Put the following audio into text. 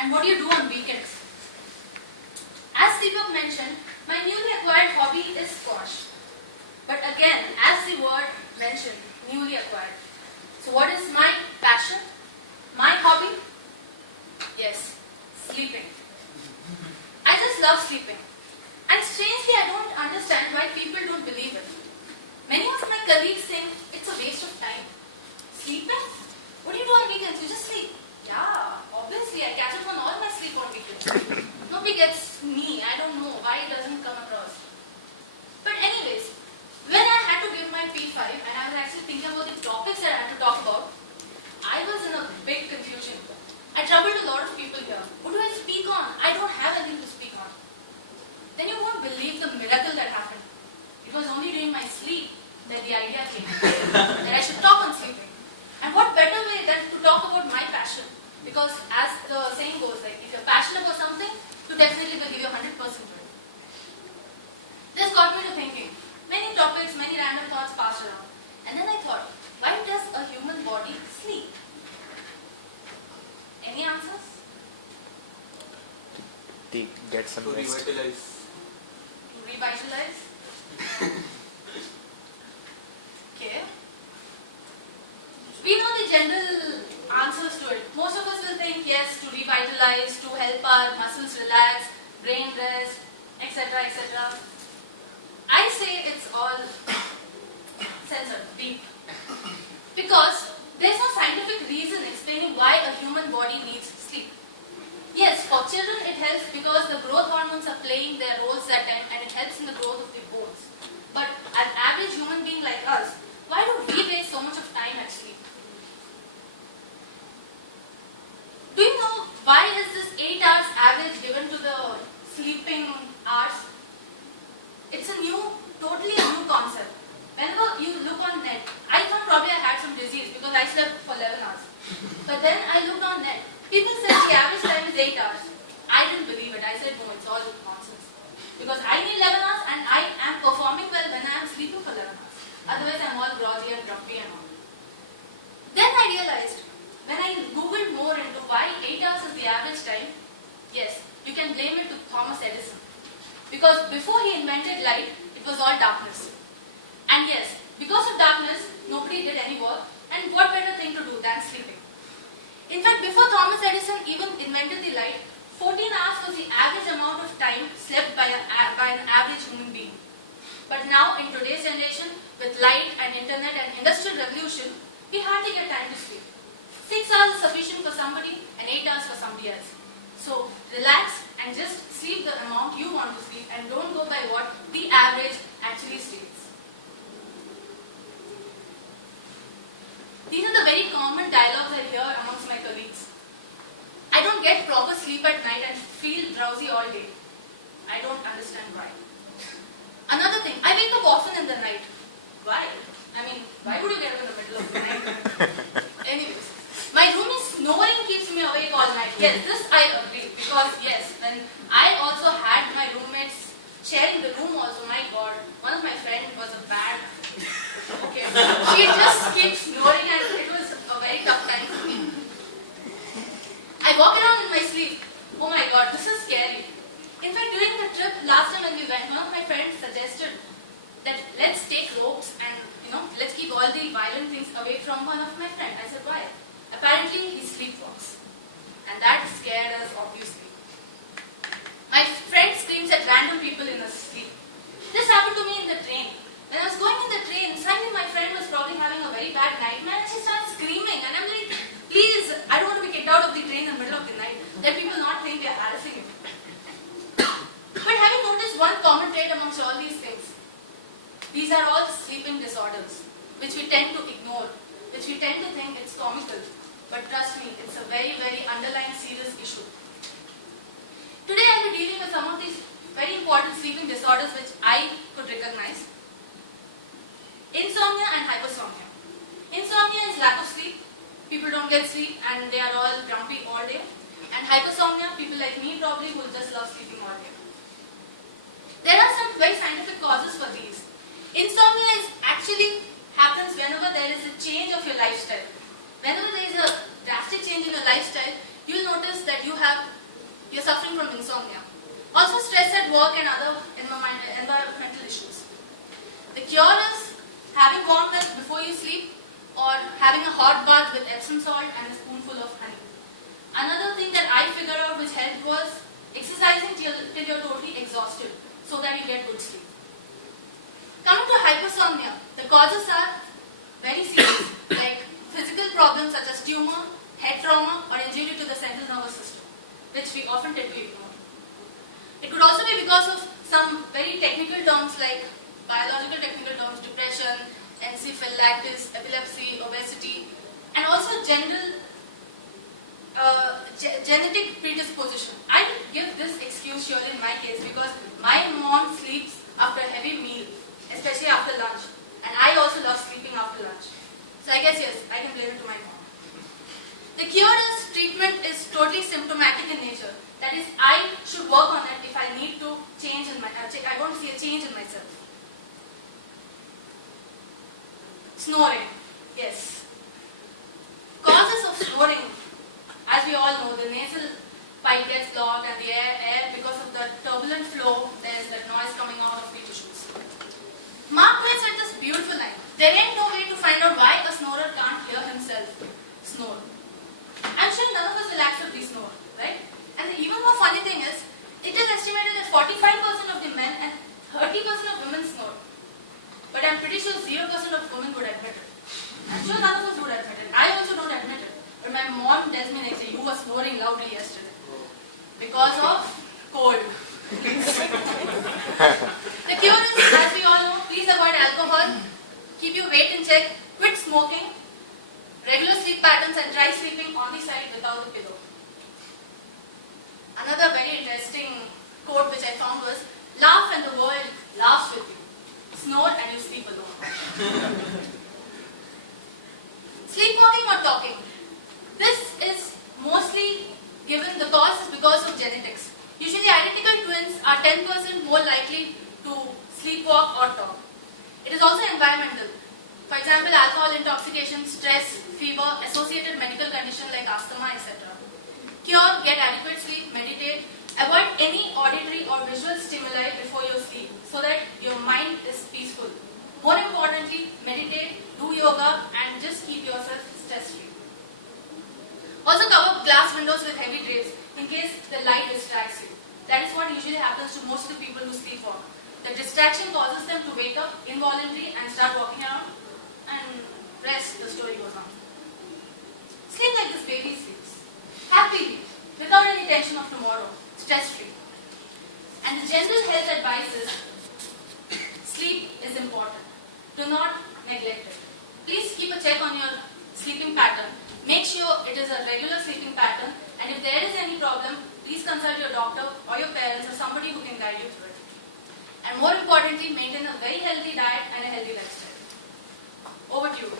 And what do you do on weekends? As Deepak mentioned, my newly acquired hobby is squash. But again, as the word mentioned, newly acquired. So what is my passion? My hobby? Yes, sleeping. I just love sleeping. And strangely, I don't understand why people don't believe it. Many of my colleagues think it's a waste of time. Sleeping? What do you do on weekends? You just sleep. Yeah, obviously I catch up on all my sleep on weekends. Nobody gets me. I don't know why it doesn't come across. But anyways, when I had to give my P5 and I was actually thinking about the topics that I had to talk about, I was in a big confusion. I troubled a lot of people here. What do I speak on? I don't have anything to speak on. Then you won't believe the miracle that happened. It was only during my sleep that the idea came that I should talk on sleeping. And what better way than to talk about my passion? Because as the saying goes, like if you're passionate about something, you definitely will give your 100% to it. This got me to thinking. Many topics, many random thoughts passed around. And then I thought, why does a human body sleep? Any answers? To get some To rest. revitalize. To revitalize? Okay. We know the general answers to it. Most of us will think yes, to revitalize, to help our muscles relax, brain rest, etc., etc. I say it's all censored, beep. Because there's no scientific reason explaining why a human body needs sleep. Yes, for children it helps because the growth hormones are playing their roles that time and it helps in the growth of the bones. But an average human being like us, why do we waste so much of time at sleep? Do you know why is this 8 hours average given to the sleeping hours? It's a totally new concept. Whenever you look on net, I thought probably I had some disease because I slept for 11 hours. But then I looked on net. People said the average time is 8 hours. I didn't believe it. I said no, it's all nonsense. Because I need 11 hours and I am performing well when I am sleeping for 11 hours. Otherwise I'm all groggy and grumpy and all. Then I realized, when I googled more into why 8 hours is the average time, yes, you can blame it to Thomas Edison. Because before he invented light, it was all darkness. And yes, because of darkness, nobody did any work. And what better thing to do than sleeping? In fact, before Thomas Edison even invented the light, 14 hours was the average amount of time slept by an average human being. But now, in today's generation, with light and internet and industrial revolution, we hardly get time to sleep. 6 hours is sufficient for somebody and 8 hours for somebody else. So, relax and just sleep the amount you want to sleep and don't go by what the average actually sleeps. These are the very common dialogues I hear amongst my colleagues. I don't get proper sleep at night and feel drowsy all day. I don't understand why. Another thing, I wake up often in the night. Why? I mean, why would you get up in the middle of the night? Anyways, my room is snoring keeps me awake all night. Yes, this I agree. Because yes, when I also had my roommates sharing the room also, my god, one of my friends was a bad. Okay. She just keeps snoring and it was a very tough time for me. I walk around in my sleep. Oh my god, this is scary. In fact, during the trip last time when we went, one of my friends suggested that let's take ropes and let's keep all the violent things away from one of my friends. I said, why? Apparently he sleepwalks. And that scared us obviously. My friend screams at random people in his sleep. This happened to me in the train. When I was going in the train, suddenly my friend was probably having a very bad nightmare and she started screaming and I'm like, please, I don't want to be kicked out of the train in the middle of the night. Let people not think we are harassing you. But have you noticed one common trait amongst all these things? These are all sleeping disorders, which we tend to ignore, which we tend to think it's comical. But trust me, it's a very, very underlying serious issue. Today I'll be dealing with some of these very important sleeping disorders which I could recognize. Insomnia and hypersomnia. Insomnia is lack of sleep. People don't get sleep and they are all grumpy all day. And hypersomnia, people like me probably who just love sleeping all day. There are some very scientific causes for these. Insomnia actually happens whenever there is a change of your lifestyle. Whenever there is a drastic change in your lifestyle, you will notice that you have suffering from insomnia. Also stress at work and other environmental issues. The cure is having warm milk before you sleep or having a hot bath with Epsom salt and a spoonful of honey. Another thing that I figured out which helped was exercising till you're totally exhausted so that you get good sleep. Coming to hypersomnia, the causes are very serious, like physical problems such as tumor, head trauma or injury to the central nervous system, which we often tend to ignore. It could also be because of some very technical terms like biological technical terms, depression, encephalitis, epilepsy, obesity, and also general genetic predisposition. I give this excuse surely in my case because my mom sleeps after a heavy meal, especially after lunch, and I also love sleeping after lunch. So I guess yes, I can blame it to my mom. The cure is treatment is totally symptomatic in nature. That is, I should work on it if I need to change in my. I want to see a change in myself. Snoring, yes. Causes of snoring, as we all know, the nasal pipe gets clogged and the air because of the turbulent flow, there is that noise coming out of the tissues. Mark Twain said this beautiful line: there ain't no way to find out why a snorer can't hear himself snore. I'm sure none of us will accept we snore, right? And the even more funny thing is, it is estimated that 45% of the men and 30% of women snore. But I'm pretty sure 0% of women would admit it. I'm sure none of us would admit it. I also don't admit it. But my mom tells me next day, you were snoring loudly yesterday. Because of cold. The cure is, as we all know, please avoid alcohol, keep your weight in check, quit smoking, regular sleep patterns and try sleeping on the side without a pillow. Another very interesting quote which I found was, laugh and the world laughs with you. Snore and you sleep alone. Sleepwalking or talking. This is mostly given, the cause is because of genetics. Usually identical twins are 10% more likely to sleepwalk or talk. It is also environmental. For example, alcohol intoxication, stress, fever, associated medical condition like asthma, etc. Cure, get adequate sleep, meditate, avoid any auditory or visual stimuli before you sleep so that your mind is peaceful. More importantly, meditate, do yoga and just keep yourself stress-free. Also cover glass windows with heavy drapes in case the light distracts you. That is what usually happens to most of the people who sleepwalk. The distraction causes them to wake up involuntarily and start walking around, and rest, the story goes on. Sleep like this baby sleeps. Happily, without any tension of tomorrow, stress-free. And the general health advice is, sleep is important. Do not neglect it. Please keep a check on your sleeping pattern. Make sure it is a regular sleeping pattern, and if there is any problem, please consult your doctor or your parents or somebody who can guide you through it. And more importantly, maintain a very healthy diet and a healthy lifestyle. Over to you.